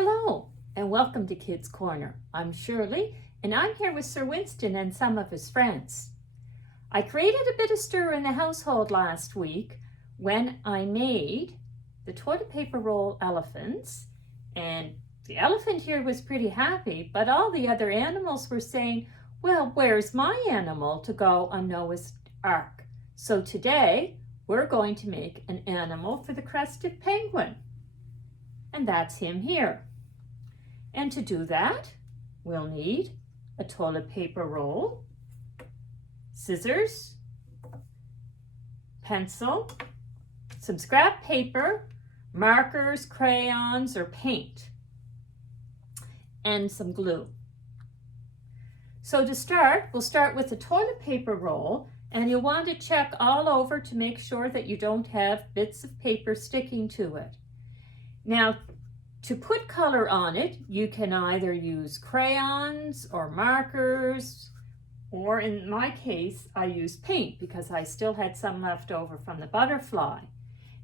Hello, and welcome to Kids Corner. I'm Shirley, and I'm here with Sir Winston and some of his friends. I created a bit of stir in the household last week when I made the toilet paper roll elephants, and the elephant here was pretty happy, but all the other animals were saying, well, where's my animal to go on Noah's Ark? So today, we're going to make an animal for the crested penguin. And that's him here. And to do that, we'll need a toilet paper roll, scissors, pencil, some scrap paper, markers, crayons, or paint, and some glue. So to start, we'll start with the toilet paper roll, and you'll want to check all over to make sure that you don't have bits of paper sticking to it. Now, to put color on it, you can either use crayons or markers, or in my case, I use paint because I still had some left over from the butterfly.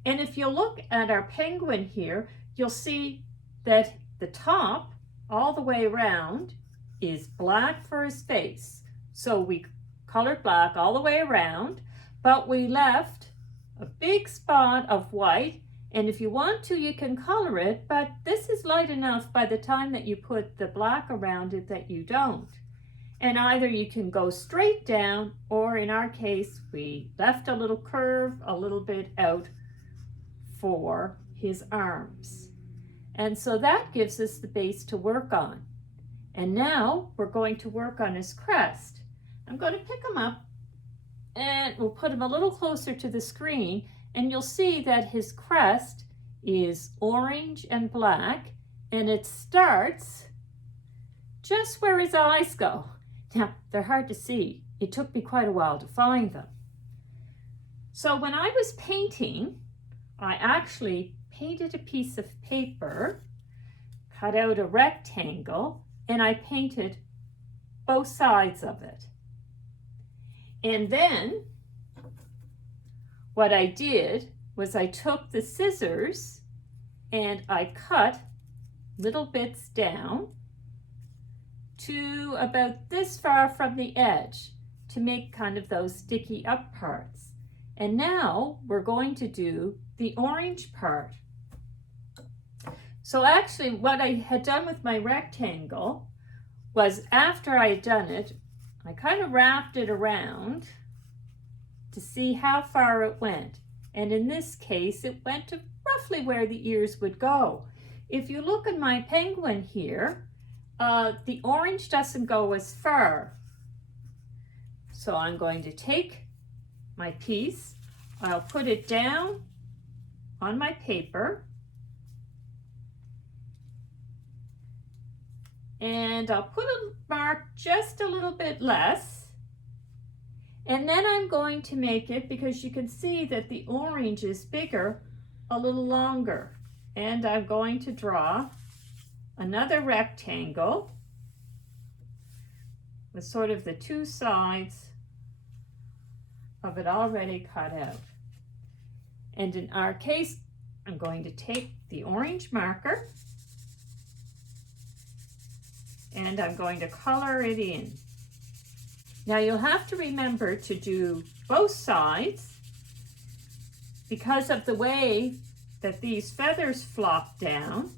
And if you look at our penguin here, you'll see that the top, all the way around, is black for his face. So we colored black all the way around, but we left a big spot of white. And if you want to, you can color it, but this is light enough by the time that you put the black around it that you don't. And either you can go straight down, or in our case, we left a little curve a little bit out for his arms. And so that gives us the base to work on. And now we're going to work on his crest. I'm going to pick him up and we'll put him a little closer to the screen. And you'll see that his crest is orange and black, and it starts just where his eyes go. Now, they're hard to see. It took me quite a while to find them. So when I was painting, I actually painted a piece of paper, cut out a rectangle, and I painted both sides of it. And then what I did was I took the scissors and I cut little bits down to about this far from the edge to make kind of those sticky up parts. And now we're going to do the orange part. So actually what I had done with my rectangle was after I had done it, I kind of wrapped it around to see how far it went. And in this case, it went to roughly where the ears would go. If you look at my penguin here, the orange doesn't go as far. So I'm going to take my piece, I'll put it down on my paper, and I'll put a mark just a little bit less. And then I'm going to make it, because you can see that the orange is bigger, a little longer. And I'm going to draw another rectangle with sort of the two sides of it already cut out. And in our case, I'm going to take the orange marker and I'm going to color it in. Now you'll have to remember to do both sides because of the way that these feathers flop down.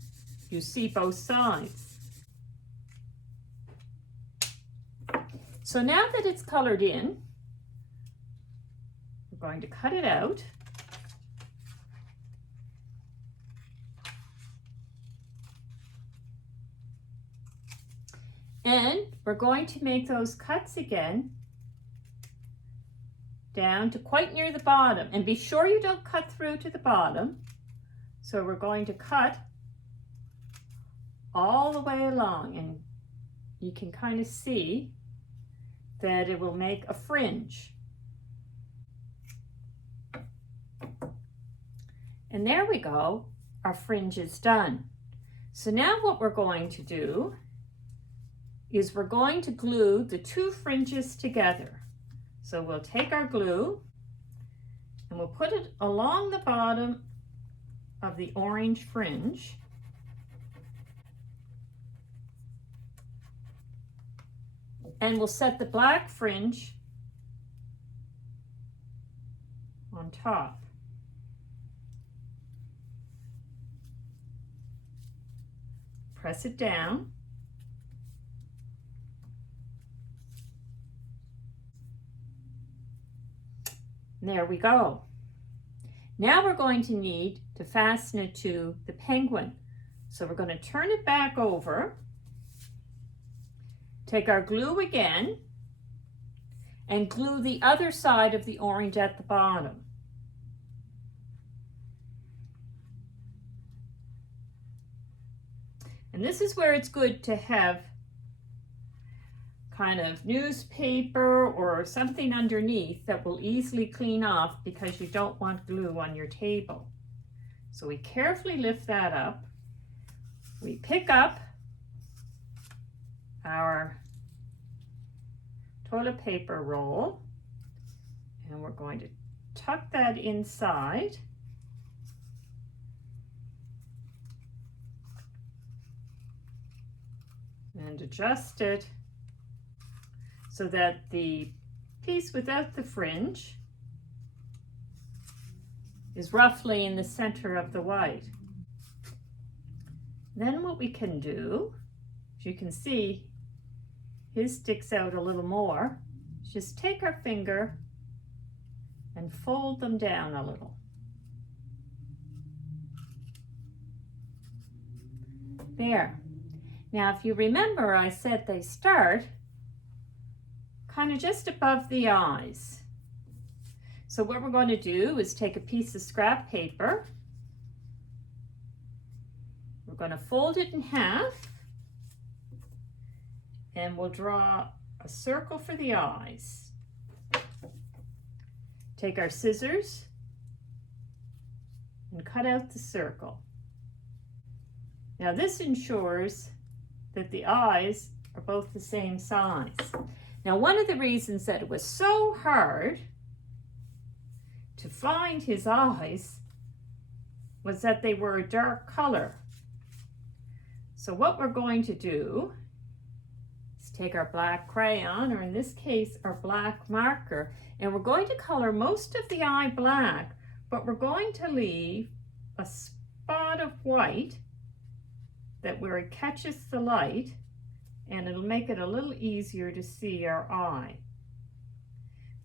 You see both sides. So now that it's colored in, we're going to cut it out. And we're going to make those cuts again down to quite near the bottom. And be sure you don't cut through to the bottom. So we're going to cut all the way along. And you can kind of see that it will make a fringe. And there we go. Our fringe is done. So now what we're going to do is we're going to glue the two fringes together. So we'll take our glue and we'll put it along the bottom of the orange fringe. And we'll set the black fringe on top. Press it down. And there we go. Now we're going to need to fasten it to the penguin. So we're going to turn it back over, take our glue again, and glue the other side of the orange at the bottom. And this is where it's good to have kind of newspaper or something underneath that will easily clean off because you don't want glue on your table. So we carefully lift that up. We pick up our toilet paper roll and we're going to tuck that inside. And adjust it so that the piece without the fringe is roughly in the center of the white. Then what we can do, as you can see, his sticks out a little more, just take our finger and fold them down a little. There. Now, if you remember, I said they start kind of just above the eyes. So what we're going to do is take a piece of scrap paper. We're going to fold it in half and we'll draw a circle for the eyes. Take our scissors and cut out the circle. Now this ensures that the eyes are both the same size. Now, one of the reasons that it was so hard to find his eyes was that they were a dark color. So what we're going to do is take our black crayon, or in this case, our black marker, and we're going to color most of the eye black, but we're going to leave a spot of white that where it catches the light, and it'll make it a little easier to see our eye.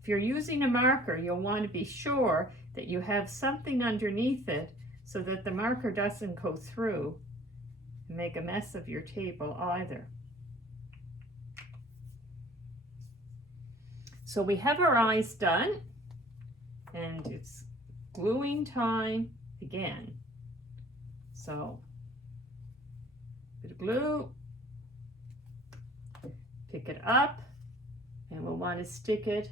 If you're using a marker, you'll want to be sure that you have something underneath it so that the marker doesn't go through and make a mess of your table either. So we have our eyes done, and it's gluing time again. So, bit of glue. Pick it up, and we'll want to stick it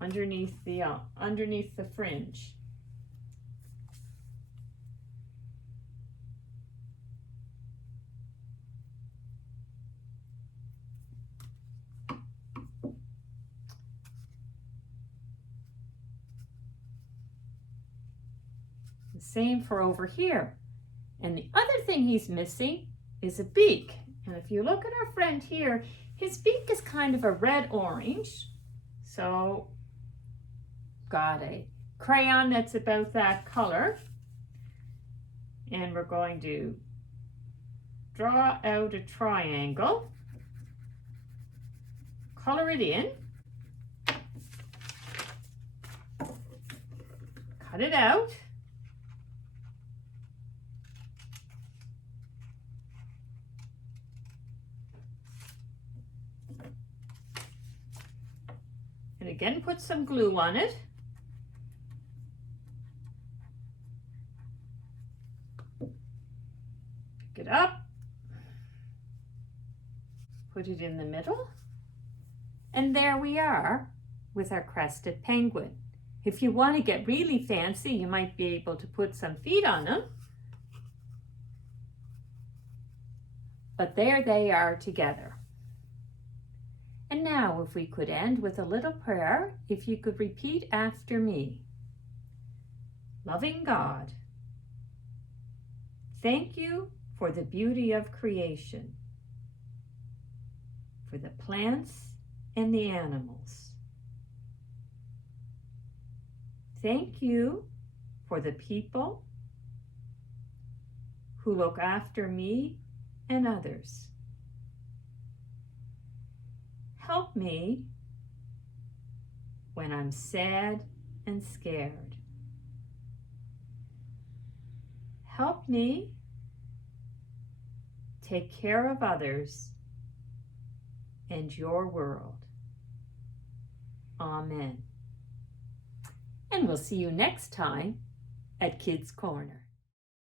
underneath the fringe. The same for over here. And the other thing he's missing is a beak. And if you look at our friend here, his beak is kind of a red-orange. So, got a crayon that's about that color. And we're going to draw out a triangle, color it in, cut it out. And again, put some glue on it. Pick it up. Put it in the middle. And there we are with our crested penguin. If you want to get really fancy, you might be able to put some feet on them. But there they are together. And now, if we could end with a little prayer, if you could repeat after me. Loving God, thank you for the beauty of creation. for the plants and the animals. Thank you for the people who look after me and others. Help me when I'm sad and scared. Help me take care of others and your world. Amen. And we'll see you next time at Kids Corner.